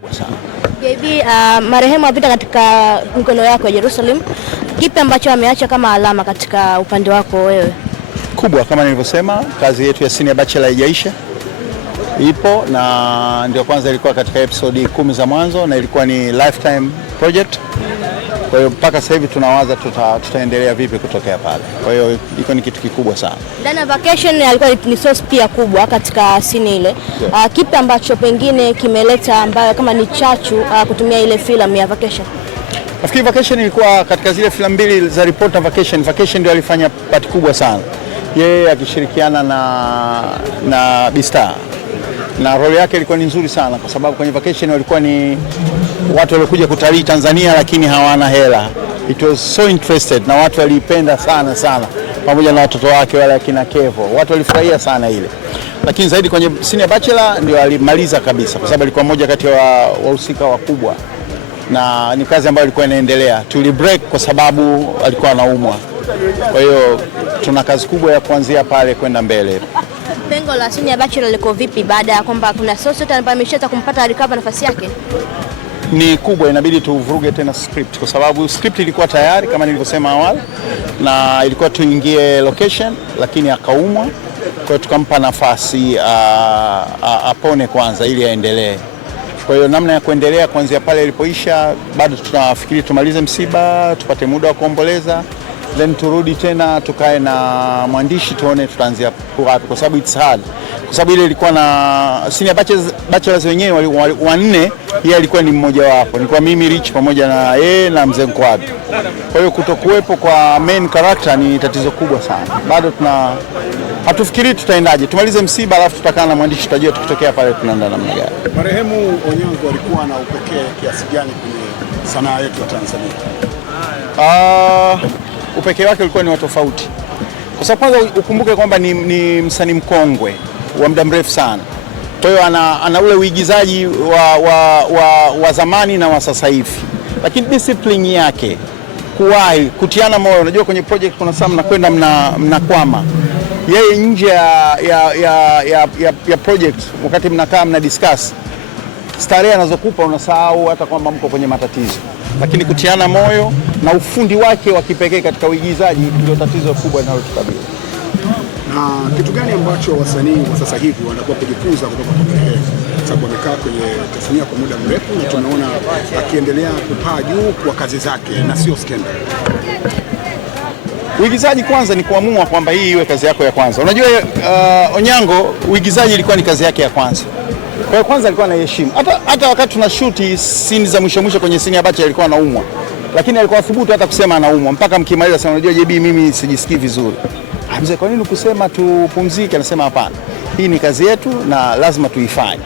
kubwa sana. JB, marehemu apita katika mikono yako ya Jerusalem. Kipi ambacho ameacha kama alama katika upande wako wewe? Kubwa kama nilivyosema, kazi yetu ya Senior Bachelor haijaisha. Ipo na ndio kwanza ilikuwa katika episode 10 za mwanzo na ilikuwa ni lifetime project. Kwa hiyo mpaka sasa hivi tunawaza tutaendelea vipi kutokea pale. Kwa hiyo iko ni kitu kikubwa sana. Ndani ya Vacation alikuwa ni source pia kubwa katika scene ile. Yeah. Kipi ambacho pengine kimeleta ambayo kama ni chachu kutumia ile filamu ya Vacation? Nafikiri Vacation ilikuwa katika zile filamu mbili za Report na Vacation. Vacation ndio alifanya part kubwa sana. Yeye akishirikiana na Bista. Na role yake ilikuwa ni nzuri sana kwa sababu kwenye Vacation walikuwa ni watu waliokuja kutalii Tanzania lakini hawana hela. It was so interested na watu walipenda sana pamoja na watoto wake wale akina Kevo. Watu walifurahia sana ile. Lakini zaidi kwenye Senior Bachelor ndio alimaliza kabisa kwa sababu alikuwa mmoja kati ya wahusika wakubwa. Na ni kazi ambayo ilikuwa inaendelea. Tuli break kwa sababu alikuwa anaumwa. Kwa hiyo tuna kazi kubwa ya kuanzia pale kwenda mbele. Pengo la Senior Bachelor liko vipi baada ya kwamba kuna source ambaye ameshata kumpata recover nafasi yake? Ni kubwa, inabidi tuvuruge tena script kwa sababu script ilikuwa tayari kama nilivyosema awali na ilikuwa tuingie location lakini akaumwa. Kwa hiyo tukampa nafasi apone kwanza ili aendelee. Kwa hiyo namna ya kuendelea kuanzia pale ilipoisha, bado tunafikiri tumalize msiba, tupate muda wa kuomboleza, then turudi tena tukae na mwandishi tuone tutaanzia wapi kwa sababu it's hard. Kwa sababu ile ilikuwa na Senior Bachelors wenyewe wanne, yeye alikuwa ni mmoja wapo. Nilikuwa mimi Rich pamoja na yeye na Mzee Nkwabi. Kwa hiyo kutokuwepo kwa main character ni tatizo kubwa sana. Bado hatufikiri tutaendaje. Tumalize msiba alafu tutakaa na mwandishi tutajua tukitokea pale tunaenda namna gani. Marehemu Onyango alikuwa na upekee kiasi gani kwenye sanaa yetu ya Tanzania? Upekee wake ulikuwa ni wa tofauti. Kwa sababu kwanza ukumbuke kwamba ni msanii mkongwe wa muda mrefu sana. Kwa hiyo ana ule uigizaji wa zamani na wa sasa hivi. Lakini discipline yake, kuwahi, kutiana moyo, unajua kwenye project kuna saa mnakwenda mnakwama. Yeye nje ya project wakati mnakaa mna discuss, starehe anazokupa unasahau hata kwamba mko kwenye matatizo. Lakini kutiana moyo na ufundi wake wa kipekee katika uigizaji ndio tatizo kubwa linalotukabili. Na kitu gani ambacho wasanii wa sasa hivi wanakuwa kujifunza kutoka kwa marehemu? Sababu amekaa kwenye tasnia kwa muda mrefu na tunaona akiendelea kupaa juu kwa kazi zake na sio scandal. Uigizaji kwanza ni kuamua kwamba hii iwe kazi yako ya kwanza. Unajua Onyango uigizaji ilikuwa ni kazi yake ya kwanza. Kwa hiyo kwanza alikuwa anaheshimu. Hata wakati tunashuti scene za mwisho kwenye Senior Bachelor alikuwa anaumwa. Lakini alikuwa thubutu hata kusema anaumwa mpaka mkimaliza sema unajua JB mimi sijisikii vizuri. Mzee, kwa nini kusema tupumzike? Anasema hapana. Hii ni kazi yetu na lazima tuifanye.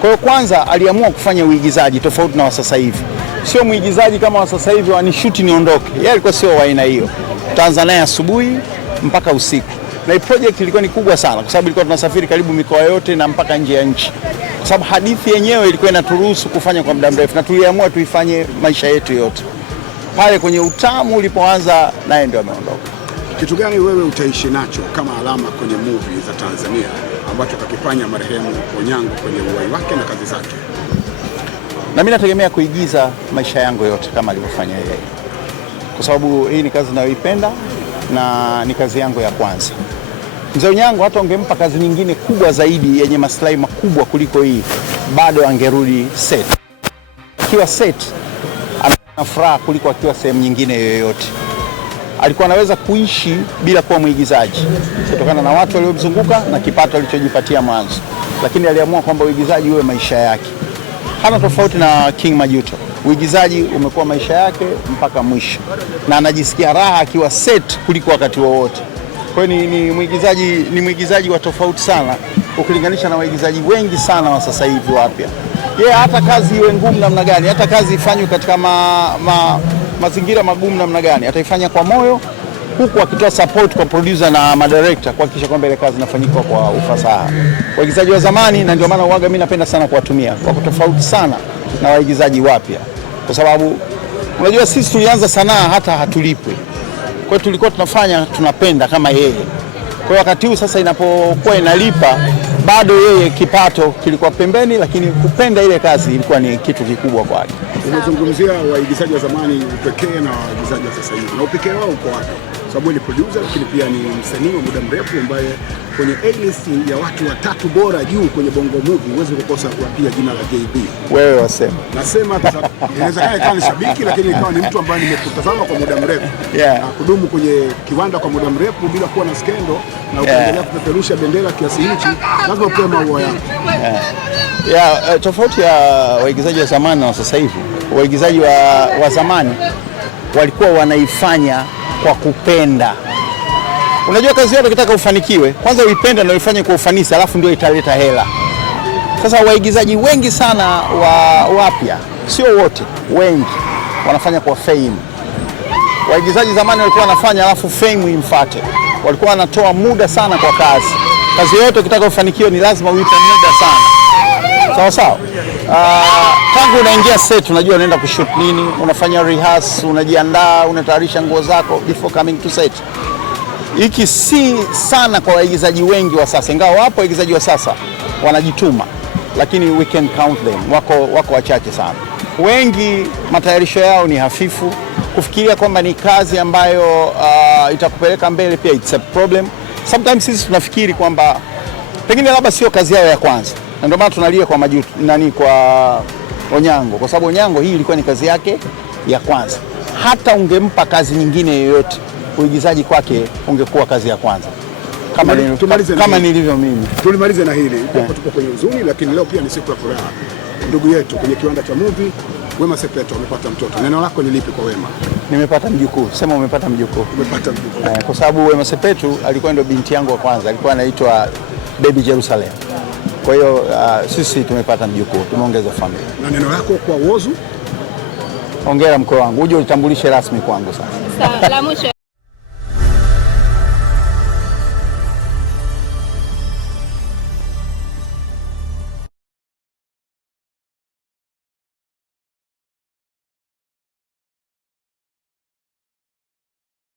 Kwa hiyo kwanza aliamua kufanya uigizaji tofauti na wa sasa hivi. Sio muigizaji kama wa sasa hivi wanishuti niondoke. Yeye alikuwa sio wa aina hiyo. Tutaanza naye asubuhi mpaka usiku. Na hii project ilikuwa ni kubwa sana kwa sababu ilikuwa tunasafiri karibu mikoa yote na mpaka nje ya nchi. Kwa sababu hadithi yenyewe ilikuwa inaturuhusu kufanya kwa muda mrefu na tuliamua tuifanye maisha yetu yote. Pale kwenye utamu ulipoanza naye ndio ameondoka. Kitu gani wewe utaishi nacho kama alama kwenye movie za Tanzania ambacho kakifanya marehemu Onyango kwenye uhai wake na kazi zake? Na mimi nategemea kuigiza maisha yangu yote kama alivyofanya yeye. Kwa sababu hii ni kazi ninayoipenda na ni kazi yangu ya kwanza. Mzee Onyango hata ungempa kazi nyingine kubwa zaidi yenye maslahi makubwa kuliko hii, bado angerudi set. Akiwa set ana furaha kuliko akiwa sehemu nyingine yoyote. Alikuwa anaweza kuishi bila kuwa mwigizaji kutokana na watu waliomzunguka na kipato alichojipatia mwanzo, lakini aliamua kwamba uigizaji uwe maisha yake. Hana tofauti na King Majuto. Uigizaji umekuwa maisha yake mpaka mwisho na anajisikia raha akiwa set kuliko wakati wowote. Kwa hiyo ni mwigizaji wa tofauti sana ukilinganisha na waigizaji wengi sana wa sasa hivi wapya. Yeye hata kazi iwe ngumu namna gani, hata kazi ifanywe katika mazingira magumu namna gani, ataifanya kwa moyo, huku akitoa support kwa producer na madirector kuhakikisha kwamba ile kazi inafanyika kwa ufasaha. Waigizaji wa zamani, na ndio maana uwaga mimi napenda sana kuwatumia, wako tofauti sana na waigizaji wapya, kwa sababu unajua sisi tulianza sanaa hata hatulipwi. Kwa hiyo tulikuwa tunafanya tunapenda kama yeye. Kwa wakati huu sasa inapokuwa inalipa bado yeye kipato kilikuwa pembeni, lakini kupenda ile kazi ilikuwa ni kitu kikubwa kwake. Umezungumzia waigizaji wa zamani upekee na waigizaji wa sasa hivi, na upekee wao uko wapi? Sababu ni producer lakini pia ni msanii wa muda mrefu ambaye kwenye A-list ya watu watatu bora juu kwenye Bongo Movie huwezi kukosa kuapia jina la JB. Wewe wasema. Nasema inawezekana ikawa ni shabiki lakini ikawa ni mtu ambaye nimekutazama kwa muda mrefu. Yeah. Na kudumu kwenye kiwanda kwa muda mrefu bila kuwa na skendo na ukiendelea kupeperusha bendera kiasi hichi, lazima upewe maua yako. Tofauti ya waigizaji wa zamani na sasa hivi, waigizaji wa zamani walikuwa wanaifanya kwa kupenda. Unajua kazi yote ukitaka ufanikiwe, kwanza uipende na uifanye kwa ufanisi, alafu ndio italeta hela. Sasa waigizaji wengi sana wapya, sio wote, wengi wanafanya kwa fame. Waigizaji zamani walikuwa wanafanya alafu fame imfuate. Walikuwa wanatoa muda sana kwa kazi. Kazi yote ukitaka ufanikiwe ni lazima uipe muda sana. Sawa sawa. Tangu unaingia set unajua unaenda kushoot nini, unafanya rehearse, unajiandaa, unatayarisha nguo zako before coming to set. Hiki si sana kwa waigizaji wengi wa sasa, ingawa wapo waigizaji wa sasa wanajituma, lakini we can count them, wako wachache sana. Wengi matayarisho yao ni hafifu, kufikiria kwamba ni kazi ambayo itakupeleka mbele pia it's a problem. Sometimes sisi tunafikiri kwamba pengine labda sio kazi yao ya kwanza, na ndio maana tunalia kwa kwa Onyango, kwa sababu Onyango hii ilikuwa ni kazi yake ya kwanza. Hata ungempa kazi nyingine yoyote, uigizaji kwake ungekuwa kazi ya kwanza. Kama nilivyo mimi. Tulimalize na hili. Tuko kwenye huzuni lakini leo pia ni siku ya furaha. Ndugu yetu kwenye kiwanda cha movie, Wema Sepetu amepata mtoto. Neno lako ni lipi kwa Wema? Nimepata mjukuu. Sema umepata mjukuu. Umepata mjukuu. Kwa sababu Wema Sepetu alikuwa ndio binti yangu wa kwanza. Alikuwa anaitwa Baby Jerusalem. Kwa hiyo sisi tumepata mjukuu, tumeongeza familia. Na neno lako kwa Whozu? Hongera mkwe wangu. Uje ulitambulishe rasmi kwangu sasa. La mwisho